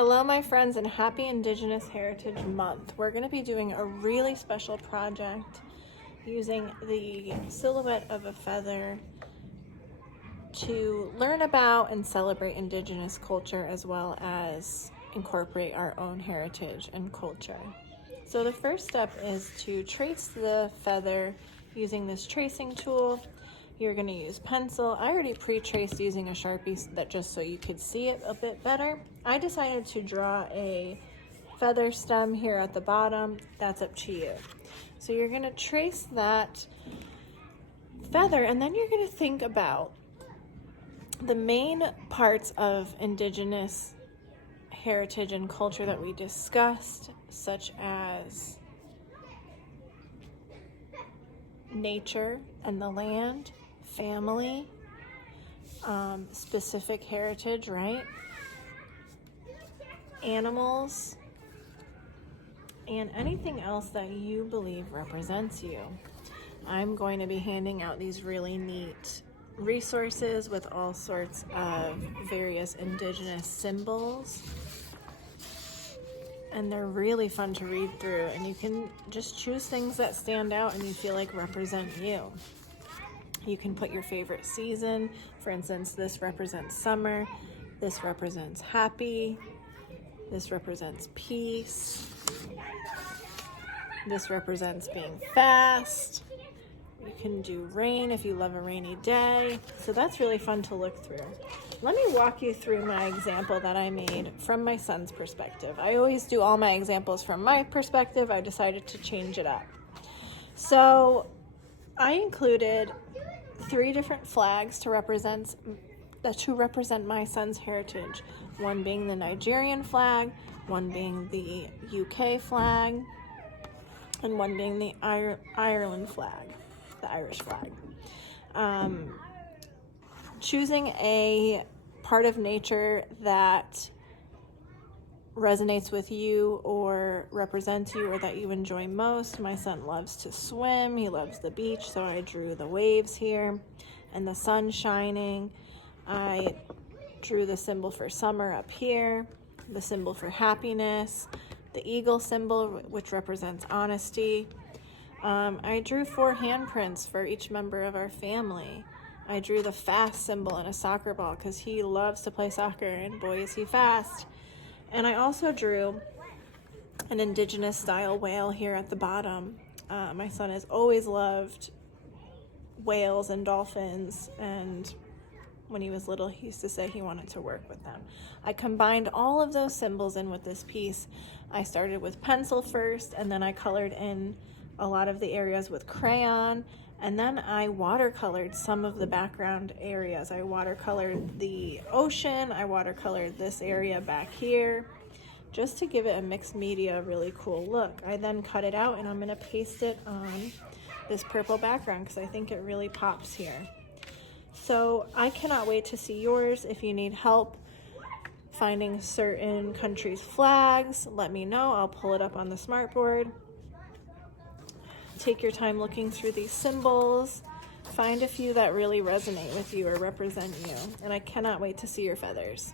Hello my friends, and happy Indigenous Heritage Month. We're going to be doing a really special project using the silhouette of a feather to learn about and celebrate Indigenous culture, as well as incorporate our own heritage and culture. So the first step is to trace the feather using this tracing tool. You're going to use pencil. I already pre-traced using a Sharpie that just so you could see it a bit better. I decided to draw a feather stem here at the bottom. That's up to you. So you're going to trace that feather, and then you're going to think about the main parts of Indigenous heritage and culture that we discussed, such as nature and the land, family, specific heritage, right? Animals, and anything else that you believe represents you. I'm going to be handing out these really neat resources with all sorts of various Indigenous symbols, and they're really fun to read through, and you can just choose things that stand out and you feel like represent you. You can put your favorite season. For instance, this represents summer, this represents happy, this represents peace, this represents being fast. You can do rain if you love a rainy day. So that's really fun to look through. Let me walk you through my example that I made from my son's perspective. I always do all my examples from my perspective. I decided to change it up. So I included 3 different flags to represent my son's heritage. One being the Nigerian flag, one being the UK flag, and one being the Ireland flag, the Irish flag. Choosing a part of nature that resonates with you or represents you or that you enjoy most. My son loves to swim. He loves the beach, so I drew the waves here and the sun shining. I drew the symbol for summer up here, the symbol for happiness, the eagle symbol, which represents honesty. I drew 4 handprints for each member of our family. I drew the fast symbol in a soccer ball because he loves to play soccer, and boy is he fast. And I also drew an Indigenous style whale here at the bottom. My son has always loved whales and dolphins, and when he was little, he used to say he wanted to work with them. I combined all of those symbols in with this piece. I started with pencil first, and then I colored in a lot of the areas with crayon, and then I watercolored some of the background areas. I watercolored the ocean, I watercolored this area back here, just to give it a mixed media, really cool look. I then cut it out, and I'm gonna paste it on this purple background because I think it really pops here. So I cannot wait to see yours. If you need help finding certain countries' flags, let me know. I'll pull it up on the smartboard. Take your time looking through these symbols. Find a few that really resonate with you or represent you. And I cannot wait to see your feathers.